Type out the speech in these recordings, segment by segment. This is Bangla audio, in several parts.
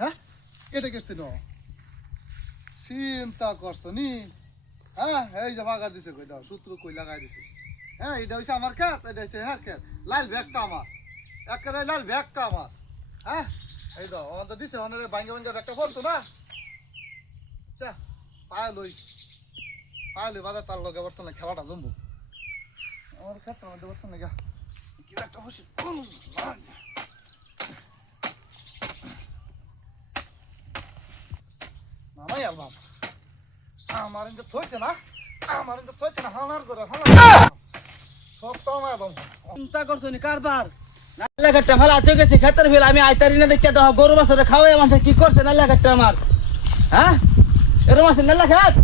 হ্যাঁ এটা কেসতে ন চিন্তা করছো নি হ্যাঁ এই যে ভাগা দিছে কই দাও সূত্র কই লাগাই দিছে হ্যাঁ এটা হইছে আমার খেত এটা হইছে হ্যাঁ খেত লাল ব্যাগটা আমার একেবারে লাল ব্যাগটা আমার হ্যাঁ এই দাও অন্ত দিছে অনরে ভাঙ্গে ভাঙ্গে ব্যাগটা পড়তো না আচ্ছা পায়লই বাজার তার লগে বর্তমানে খেলাটা জমবো আমার খেত মধ্যে বর্তমানে গা কি একটা বসে মামাই আলবাম আমার ইন্দে থইছে না হানার করে সব তো আমার আলবাম চিন্তা করছো নি কারবার নালা কাটটা ভালো আছে গেছে খেতের ফেল আমি আইতারি না দেখতে দাও গরু বাছরে খাওয়াই মানুষ কি করছে নালা কাটটা আমার হ্যাঁ এরম আছে নালা খাত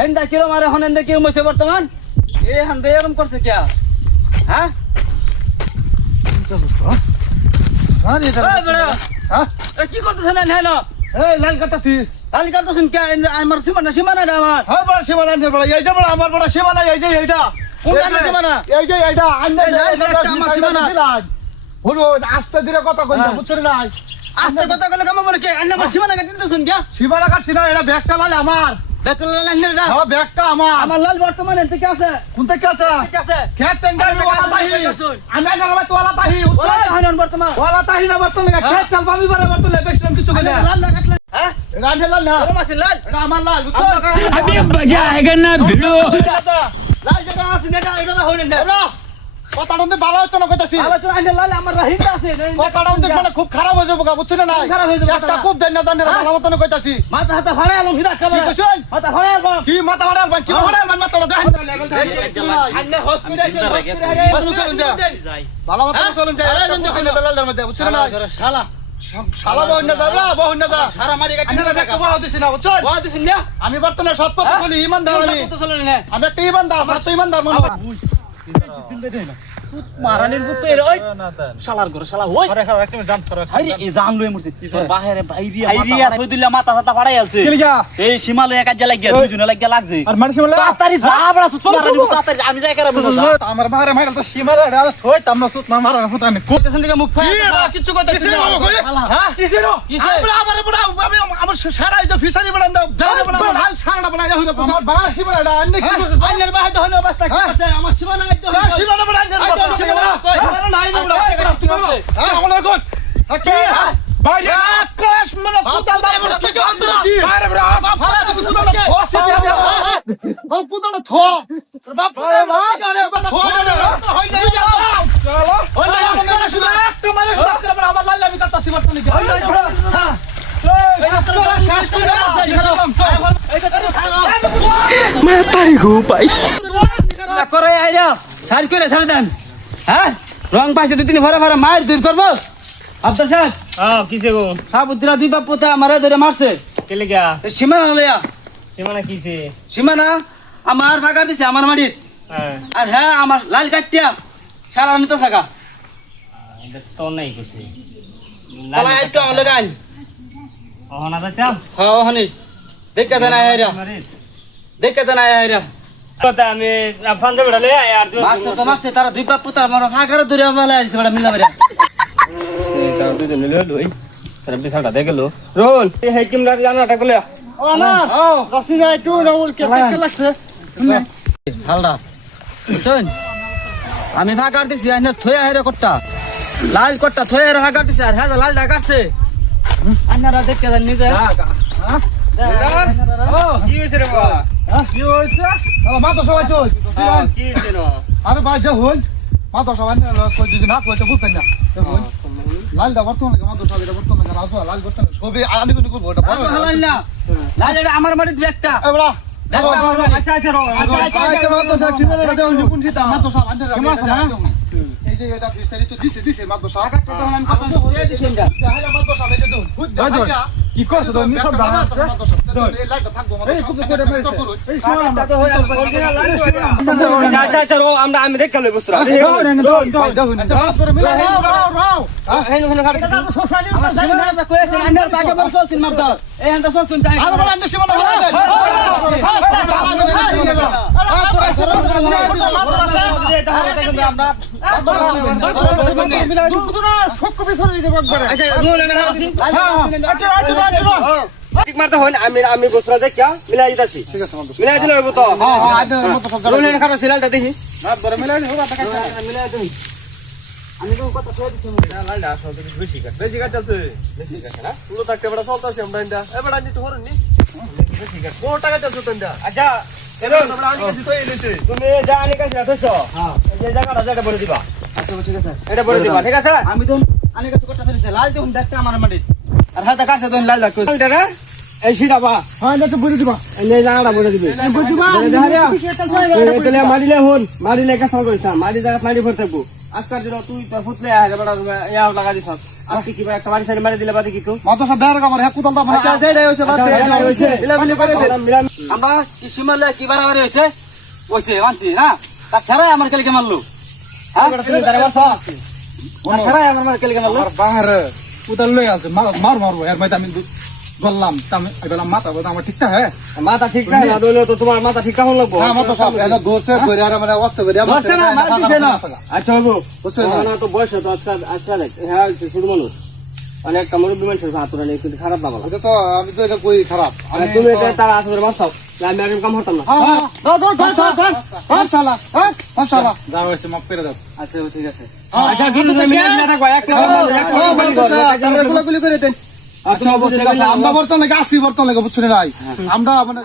হেন্দা কিরম আর এখন হেন্দা কিরম হইছে বর্তমান এ হান্দে এরম করছে কি হ্যাঁ চিন্তা করছো হ্যাঁ এটা এই বড় হ্যাঁ কি করতেছ না হেন এই লাল কাটাছি লাল কাটতেছ কি আমার সীমানা আমার হ্যাঁ বড় সীমানা নে বড় এই যে বড় আমার বড় সীমানা এই যে এইটা কোনটা সীমানা এই যে এইটা আন্না একটা আমার সীমানা হলো আস্তে ধীরে কথা কইনা বুঝছরে না আস্তে কথা কইলে কেমন করে কি আন্না আমার সীমানা কাটতেছুন কি সীমানা কাটছি না এটা ব্যাগটা লাল আমার বেতল লাল না হ্যাঁ ব্যাগটা আমার লাল বর্তমানে থেকে আছে কোনটা কি আছে ঠিক আছে খেত টেন্ডার ওয়ালা তাহি আমি না গলা তো ওয়ালা তাহি ওলা তাহন বর্তমান ওয়ালা তাহি না বর্তমানে খেত চাল পাবি বারে বর্তমানে বেশরম কিছু কইনা লাল না কাটলে হ্যাঁ রাধে লাল না ওরম আছে লাল এটা আমার লাল বুঝছো अभी मजा आएगा ना भिड़ो লাল যেটা আছে নেটা এটা না হইলেন না এরা কথাটা তো ভালো হচ্ছে না কইতাছি আবার তো আইনে লাল আমার রাহিটা আছে কথাটা তো মানে খুব খারাপ হয়ে যাবে বুঝছ না নাই খারাপ হয়ে যাবে একটা খুব দেন না জানেন ভালো মতন কইতাছি মাথা হাতে ফাড়ে আলম হিদা কি খাবার কইছেন মাথা ফাড়ে আলম কি মাথা ভাড়াল ভাই কি ভাড়াল ভাই মাথাটা দেখেন আইনে হসপিটালে ভালো মতন চলেন যায় বেলাল মধ্যে বুঝছ না শালা শালা বহন না বহন না সারা মারি আমি কাটি একটা বাহ দিছি না বুঝছ বাদ দিছেন না আমি বর্তমানে সৎপথ চলি ইমানদার আমি কত চলেন না আমি একটা ইমানদার সত্য ইমানদার মনে মারানির পুত্র এর ওই শালার ঘরে শালা ওই আরে খারাপ একটা জাম করো আরে এই জাম লই মরছে তোর বাহিরে বাইরিয়া সই দিলা মাথা ছাতা ফাড়াই আলছে चल गया এই সীমালে একা যা লাগিয়া দুইজনে লাগিয়া লাগছে और मन के बोला তাড়াতাড়ি যা বড় সুত মারানি তাড়াতাড়ি আমি যাই করে বলছো আমার মারে মাইরা তো সীমারে আরে থই তামনা সুত মারা না ফুটানি কোতেছেন দিকে মুখ ফায়া কিছু কইতাছি না হ্যাঁ किसे नो কিসে আমারে বড় আমি আমার সারা এই যে ফিসারি বড় দাও জানে বড় লাল সারা বড় হইলো তো আমার बाहर सीमा डा अन्य की আইনের বাহির হইলো অবস্থা কি আছে আমার সীমানা আইতে হ্যাঁ সীমানা বড় আইনের সীমানা নাই না বড় হ্যাঁ हमला कौन হাকি बाहर আকাশ মানে কুতাল দাও বড় কি बाहर बड़ा ফালা তুমি কুতাল থসি দিয়া ও কুতাল থ বাপ রে বাপ থ আমার লাল আমি করতাছি বর্তমানে मैं तारी हूं भाई করে আইরা ছাড় করে ছাড় দেন হ্যাঁ রং পাইছে দুই তিন ভরে ভরে মার দূর করব আব্দুল সাহেব हां किसे को সাবুদ্রা দুই বাপ পোতা আমারে ধরে মারছে चले गया সীমানা লইয়া सीमा किसे সীমানা আমার ফাঁকা দিছে আমার মাটির हां আর হ্যাঁ আমার লাল কাটিয়া সারা নিতে থাকা इधर तो नहीं कुछ তালা একটু আমার লাগাই होना था क्या হ্যাঁ হনি দেখতে দেন আইরা দেখতে দেন আইরা पता मैं अपन से बड़ा ले यार तू মারছে তো মারছে তারা দুই বাপ পোতা আমার ফাঁকারে ধরে আমার লাইছে বড় মিলা মেরা তার দুই দিন লই লই তার বিছাটা দেখে লো রোল এই হাকিম লাগ জানা টাকা লে ও না রাসি যায় একটু রাউল কে লাগছে হালদা বুঝছেন আমি ফাঁকার দিছি আইনে থয়া হেরে কোটটা লাল কোটটা থয়া হেরে ফাঁকার দিছি আর হ্যাঁ লাল ঢাকাছে আন্নারা দেখতে দেন নিজে ও কি হইছে রে বাবা কি হইছে মা তো সবাই চল কি হইছে নো আরে ভাই যা হল মা তো সবাই কই যদি না কইতে বুঝতেন না লাল দা বর্তমানে মা তো সবাই বর্তমানে রাজু লাল বর্তমানে সবে আনি কোন করব এটা বড় লাল না লাল এটা আমার মাটির ব্যাগটা এবড়া আচ্ছা আচ্ছা রো আচ্ছা মা তো সব সিনারে দাও নিপুন সিতা মা তো সব আন্ডে এই যে এটা ফিসারি তো দিছে মা তো সব তো আমি কথা বলে দিছেন না মা তো সব এই যে দুন বুঝ দা কি করছ তুমি সব দাঁড়া এই লাইটটা থাকবো মা তো সব করো এই শোনা তো হই আচ্ছা আচ্ছা রো আমরা আমি দেখ লই বস্তরা ভাই যা হইনি রাও রাও হেন ওখানে খাড়ি আমার সীমানা কইছে আন্ডার তাকে বল চলছিন মার দাও এই আন্ডার চলছিন তাই আরে বড় আন্ডার সীমানা হারাই দে আচ্ছা রোল এনে হাসি ঠিক মারতে হন আমি গোসরা দেখিয়া মিলাই দিতাছি ঠিক আছে বন্ধু মিলাই দিলে হইব তো হ্যাঁ হ্যাঁ আইডা মত সব রোল এনে খাড়া সিলালটা দেখি না বড় মিলাই হবে টাকা মিলাই দেই আমি কোন কথা কই দিছি লালটা আসলে বেশি কাট চলছে বেশি কাট না পুরো থাকতে বড় চলতেছে আমরা ইন্দা এবার আনি তো হরনি বেশি কাট কোন টাকা চলছে তো ইন্দা আচ্ছা এবার আমরা আনি কিছু তো এনেছে তুমি যা আনি কাছে রাখছো হ্যাঁ এই যে জায়গাটা যেটা বলে দিবা আচ্ছা ঠিক আছে এটা বলে দিবা ঠিক আছে আমি তো আনে কাছে কথা শুনছি লাল দেখুন দেখতে আমার মাটি আর হাতে কাছে তো লাল লাগ লালটা না এই সিরাবা হ্যাঁ এটা তো বুঝি দিবা এই জায়গাটা বলে দিবে বুঝি দিবা তাহলে মারিলে হন মারিলে কাজ করিস না মারি জায়গা মারি ভর থাকবো আজকাল দিন তুই তোর ফুটলে আগে বড় ইয়া লাগা দিছ আজকে কি একটা বাড়ি সাইড মারি দিলে বাদে কি তো মাত্র সব দেয়ার কামার হ্যাঁ কুতালটা মানে আচ্ছা যেটাই হইছে বাদ দে যেটাই হইছে। মিলামিলি করে দে আমরা কি সীমালে কি বাড়াবাড়ি হইছে কইছে মানছি না তার ছাড়াই আমার কেলকে মারলো হ্যাঁ তার ছাড়াই আমার কেলকে মারলো আমার বাহারে উদাল লই আছে মারবো এর মধ্যে আমি বললাম এবার মাথা বলতে আমার ঠিকঠাক হ্যাঁ মাথা ঠিক না দলে তো তোমার মাথা ঠিক কেমন লাগবো হ্যাঁ মাত্র সব এটা দৌড়তে ঘুরে আর মানে অস্ত করে আমার ধরছে না, মার দিছে না। আচ্ছা বাবু বুঝছেন না? না তো বয়স তো আচ্ছা আচ্ছা হ্যাঁ ছোট মানুষ অনেক কামড় বিমান শেষ হাত ধরে কিন্তু খারাপ না বলা এটা তো আমি তো এটা কই খারাপ আমি তুমি এটা তার আসলে মারছাও আমি আগে কাম হতাম না হ্যাঁ ধর শালা হ্যাঁ শালা যা হয়েছে মাফ করে দাও আচ্ছা ঠিক আছে আচ্ছা দুটো মিনিট না থাকো একটা গুলো করে দেন আচ্ছা আমরা বর্তমানে আসি বর্তমানে বুঝছেন নাই আমরা মানে